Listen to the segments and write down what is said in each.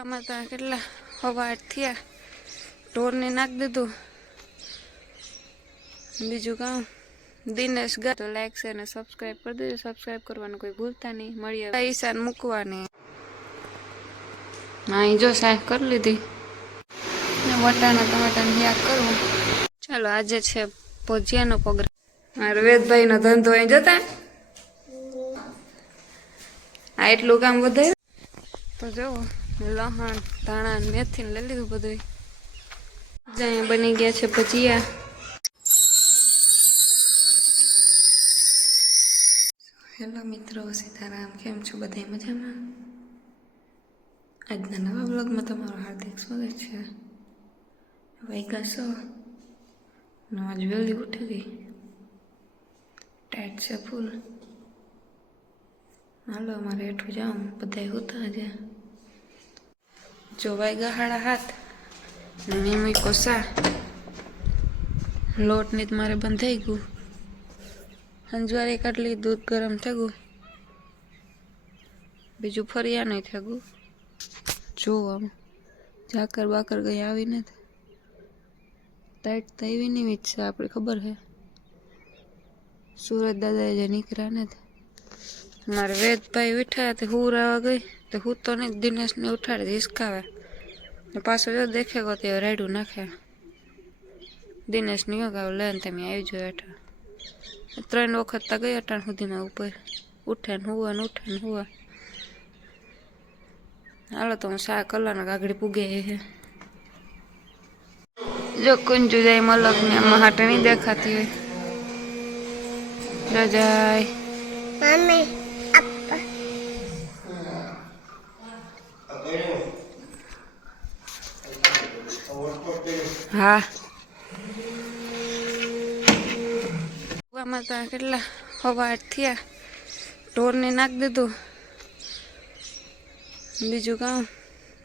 આમાં તો કેટલા હવા થયા. ઢોરને નાખી દીધું. બીજું કામ. દિનેશ ગા તો લાઈક છે અને સબસ્ક્રાઈબ કરી દેજો. સબસ્ક્રાઈબ કરવાનું કોઈ ભૂલતા નહીં. મળીએ પૈસા મૂકવાની. હા જો શાક કરી લીધી. ને વટાણા ટમાટાની યાદ કરવું ચાલો આજે છે ભજીયાનો પ્રોગ્રામ મારો વેદભાઈનો ધંધો અહીં જતા. આ એટલું કામ વધારે તો જુઓ. લહણ, ધાણા મેથી લઈ લીધું બધું જ્યાં બની ગયા છે ભજીયા. હેલો મિત્રો, સીતારામ, કેમ છો? બધા મજામાં? આજના નવા બ્લોગમાં તમારું હાર્દિક સ્વાગત છે. વાગ્યા સો. આજ વહેલી ગઈ. ટાઈટ છે ફૂલ. હાલો, અમારે હેઠું જાઉં. બધા હોતા છે જો વાગ્યા હાડા હાથ. મેં મૂક્યો સા લોટની જ મારે બંધાઈ ગયું. હંજવારી કાટલી દૂધ ગરમ થયું બીજું ફરિયા નહીં થયું જો આમ. ઝાકર બાકર ગઈ આવી નથી ટાઈટ તો એવી નહીં છે આપણે ખબર છે સુરત દાદા જે નીકળ્યા નથી મારે વેદભાઈ ઉઠાયા તે હું રહેવા ગઈ. તો હું તો નહીં દિનેશને ઉઠાડે હિસકાવે પાછો જો દેખે ગયો તે રાયડું નાખે. દિનેશની ગાવ લઈને તમે આવી જો હેઠળ. ત્રણ વખત તો ગઈ અટાણ સુધીમાં ઉપર. ઉઠે ને હુવા ને ઉઠે ને હુવા. હાલો તો હું સા કલાના કાગડી પૂગે છે. જો કુંજુ જાય મલક ને આમાં હાટ નહીં દેખાતી હોય. જાય. Mami, હા. આમાં તો કેટલા હવા થયા. ઢોરને નાખી દીધું. બીજું કામ,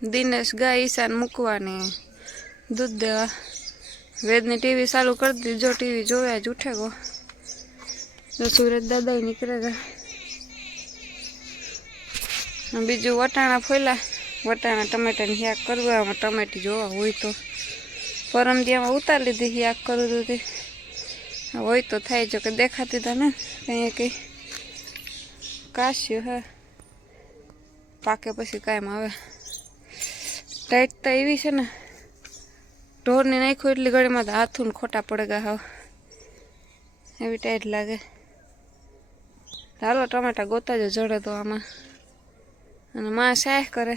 દિનેશ ગાય ઈશાન મૂકવાની. દૂધ દેવા. વેદની ટીવી ચાલુ કરી દીધી. જો ટીવી જોયા જ ઉઠે ગો. તો સુરત દાદા નીકળે ગયા બીજું વટાણા ફોલા વટાણા, ટમેટાની હ્યાક કરવા ટમેટી જોવા હોય તો. પરમ દિયામાં ઉતારી લીધી આ કરું હતી હોય તો થાય જો કે દેખાતી હતા ને કંઈ કંઈ કાશ્યું હા. પાકે પછી કાયમ આવે ટાઈટ તો એવી છે ને, ઢોરની નાખ્યું એટલી ઘડીમાં તો હાથું ખોટા પડે ગયા હાવ. એવી ટાઈટ લાગે. હાલો, ટમેટા ગોતા જ જડે તો આમાં. અને માં સાહ કરે.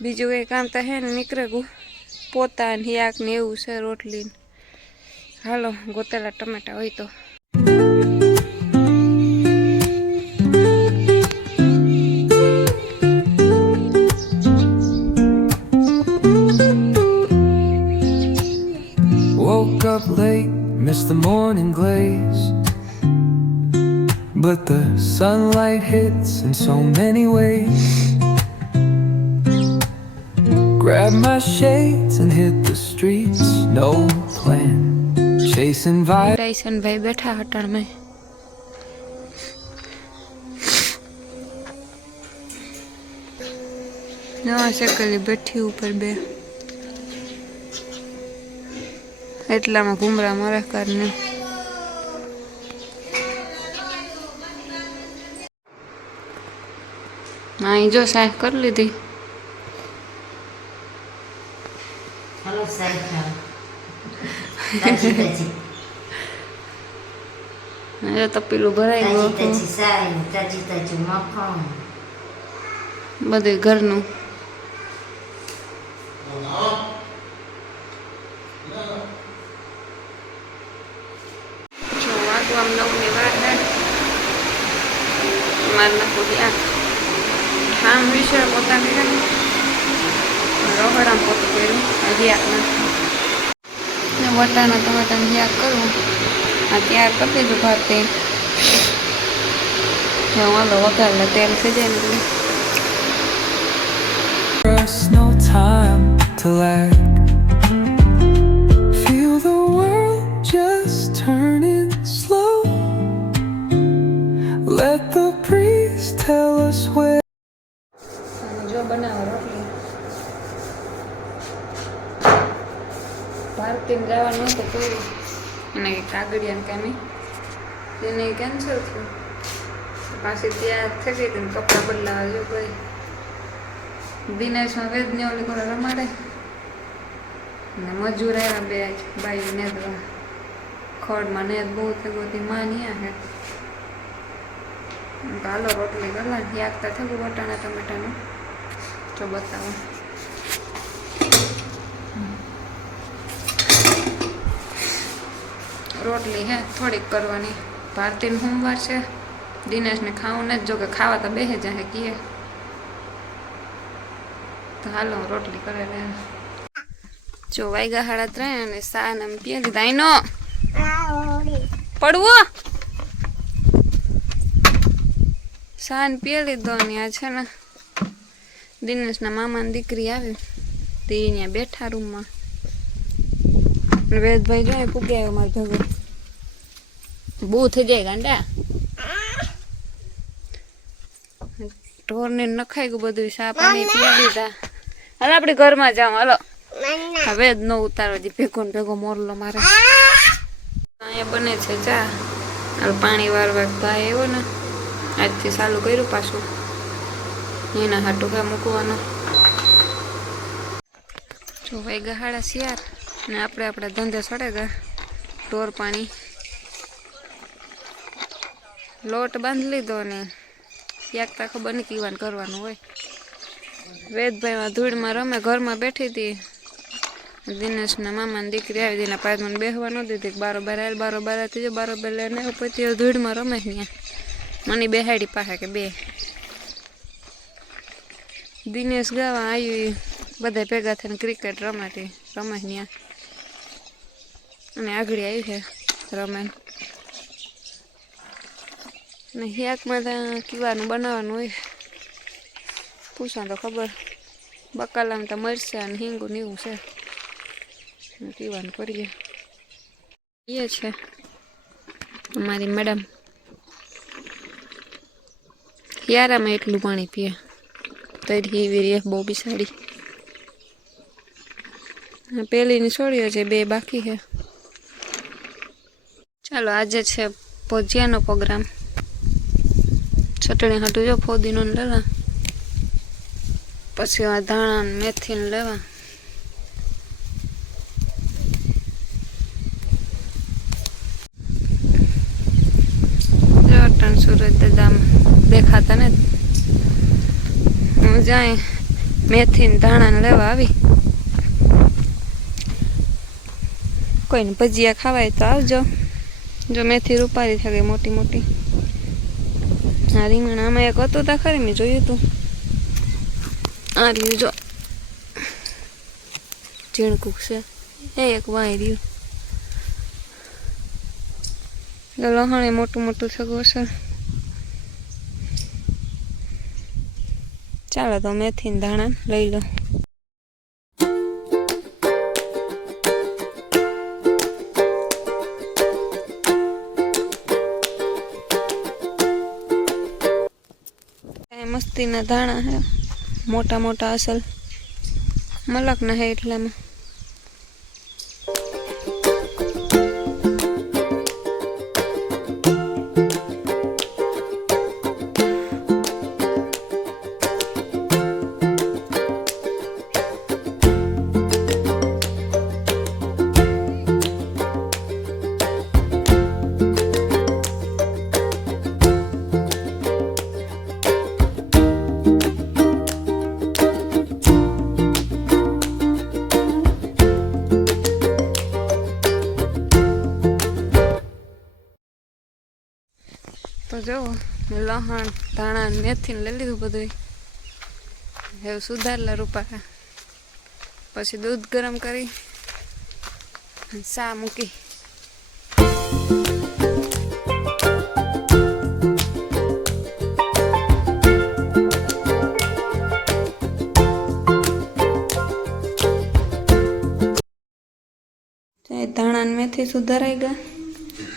બીજું કંઈ કામ તો હે ને, નીકળે ગયું પોતા ને હિયાક ને એવું છે રોટલી ને હાલો ગોતેલા ટમેટા હોય તો Woke up late, missed the morning glaze. But the sunlight hits in so many ways. Grabbed my shades and hit the streets, no plan. Chasing vibes. ટાઈસન ભાઈ બેઠા હટાણમાં નવા શકલી બેઠી ઉપર બે એટલામાં ઘુમરા મારે કરને અહીં જો સાહેબ કરી લીધી Halo saya. Taji taji, હવે તો પેલું ભરાઈ taji ગયું taji saya, taji taji makan. બધું ઘરનું. જો વાગવા નવની વાર હે માર નાખું ત્યાં આમ વિશે પોતાની રહોડામાં પોતું કર્યું. હરિયાક નાખું ને. વટાણા શાક કરવું. આ તૈયાર કરી દીધું ભાતે. હાલો વઘારલે તેલ થઈ જાય ને તેને કેન્સલ થયું. પાછી ત્યાં થઈ ગઈ હતી કપડાં બદલાવા જો ભાઈ દિનેશમાં વેદને ઓલી કોઈ રમાડે? ને મજૂર આવ્યા બે બાઈ ને ખડમાં ને બહુ થઈ ગઈ માની ન્યા હે. હાલો રોટલી ગલા યાકતા થયું વટાણા ટમેટાનું. જો બતાવો. રોટલી હે, થોડીક કરવાની. ભારતીને સોમવાર છે. દિનેશને ખાવું નથી. જો કે ખાવા તો બેસે જાય કીએ. તો હાલો રોટલી કરે લે જો વાઈગા હાડા ત્રણ અને સા ને પીએ દીધા આઈનો પડવો. સાન પીએ લીધો ને આ છે ને દિનેશના મામાની દીકરી આવી. તે અહીંયા બેઠા રૂમમાં. વેદભાઈ જોઈએ પૂગ્યા આવ્યો મારો ભેગો બહુ થઈ જાય ગાંડા. ઢોરને નખાઈ ગયું બધું સા પાણી પી લીધા હાલ, આપણે ઘરમાં જાઉં, હાલો. હવે જ ન ઉતારો ભેગો ને ભેગો મોરલો મારે. અહીંયા બને છે ચા હાલ પાણી વારવા ભાઈ આવ્યો ને, આજથી ચાલુ કર્યું પાછું. એના હાટું કા મૂકવાનું. જો ભાઈ ગહાડા શિયાર ને આપણે આપણા ધંધે ચડે ગયા ઢોર પાણી. લોટ બાંધી લીધો ને યાકતા ખબર નહીં કીવાન કરવાનું હોય. વેદભાઈમાં ધૂળમાં રમે, ઘરમાં બેઠી હતી. દિનેશના મામાની દીકરી આવી દીના પાસે મને બેહવા ન દીધી. બારોબાર આવેલ, બારોબાર હતી જો બારોબાર લઈને પછી ધૂળમાં રમે ત્યાં. મને બેહાડી પાસે કે બે. દિનેશ ગાવા આવ્યું બધા ભેગા થઈને ક્રિકેટ રમાતી, રમે ત્યાં. અને આગળ આવી છે રમે ને હિયાકમાં ત્યાં કીવાનું બનાવવાનું હોય. પૂછા તો ખબર. બકાલામાં તો મરચાં અને હિંગું ને એવું છે. કીવાનું કરીએ. એ છે અમારી મેડમ. યારામાં એટલું પાણી પીએ. તરી એવી રે બહુ બિસાડી. પેલીની છોડીઓ છે, બે બાકી છે. ચાલો, આજે છે ભજીયાનો પ્રોગ્રામ. ચટણી હાટું જો ફોદીનો લેવા. પછી આ ધાણા મેથી લેવા. જો સુરત દાદા દેખાતા ને. હું જાય મેથી ને ધાણા ને લેવા આવી. કોઈને ભજીયા ખાવાય તો આવજો. જો મેથી રૂપારી થઈ ગઈ મોટી મોટી. આ રીંગણ આમાં એક હતું તા ખરી, મેં જોયું હતું આ રહ્યું જો. ઝીણકુક છે. એ એક વાય રહ્યું. એ મોટું મોટું થયું હશે ચાલો તો મેથી ધાણા લઈ લો. કાંઈ મસ્તીના ધાણા હે. મોટા મોટા અસલ. મલકના હે એટલામાં. તો લોહણ, ધાણા ને મેથી ને લઈ લીધું બધું એવું સુધારેલા રૂપા પછી દૂધ ગરમ કરી સા મૂકી. ધાણા મેથી સુધારાઈ ગયા.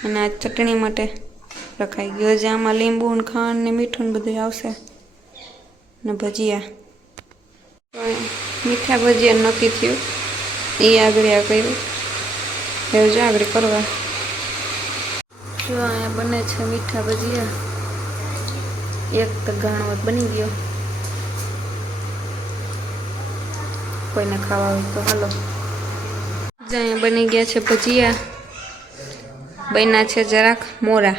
અને આ ચટણી માટે રખાઈ ગયો છે. આમાં લીંબુ ને ખાંડ ને મીઠું ને બધું આવશે. ને ભજીયા. મીઠા ભજીયા નક્કી થયું. એ આગળ આ કર્યું. એવું જો આગળ કરવા. જો અહીંયા બને છે મીઠા ભજીયા. એક તો ગાણો બની ગયો. કોઈને ખાવા હોય તો હાલો. બની ગયા છે ભજીયા. બન્યા છે જરાક મોરા.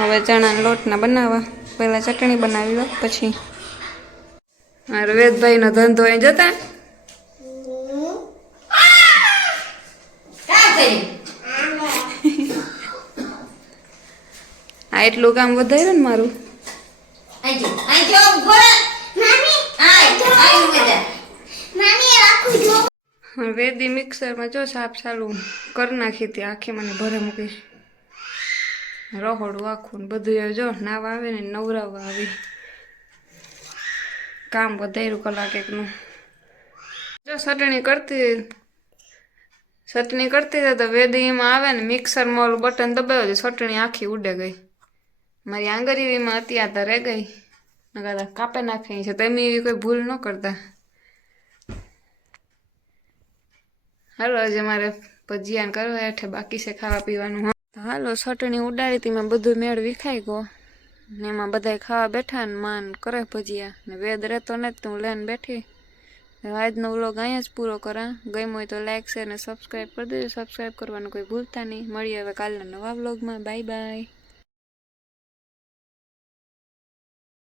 હવે ચણાના લોટના બનાવવા પહેલાં ચટણી બનાવી લો પછી. મારો વેદભાઈનો ધંધો અહીં જતા. આ એટલું કામ વધાર્યું ને મારું? વેદી મિક્સરમાં જો સાપ સાલું કરી નાખી હતી, આખી મને ભરે મૂકીશ રહોડું આખું બધું જો નાવા આવે ને નવરાવવા આવી. કામ વધાર્યું કલાક એકનું. જો ચટણી કરતી ચટણી કરતી હતી તો વેદીમાં આવે ને મિક્સરમાં ઓલું બટન દબાવ્યું તો ચટણી આખી ઉડે ગઈ. મારી આંગરીવીમાં આ તો રહી ગઈ. તો કાપે નાખી છે તમે એવી કોઈ ભૂલ ન કરતા. હાલો, આજે મારે ભજીયાન કરવા હેઠે બાકી છે ખાવા પીવાનું. હાલો ચટણી ઉડાડી હતી બધું મેળ વિખાઈ ગયો. ને એમાં બધાય ખાવા બેઠા ને માન કરે ભજીયા. ને વેદ રહેતો ને તો હું લઈને બેઠી. આજનો વ્લોગ અહીંયા જ પૂરો કરા. ગમ્યો હોય તો લાઈક શેર ને સબસ્ક્રાઈબ કરી દેજો. સબસ્ક્રાઈબ કરવાનું કોઈ ભૂલતા નહીં. મળીએ હવે કાલના નવા વ્લોગમાં. Bye bye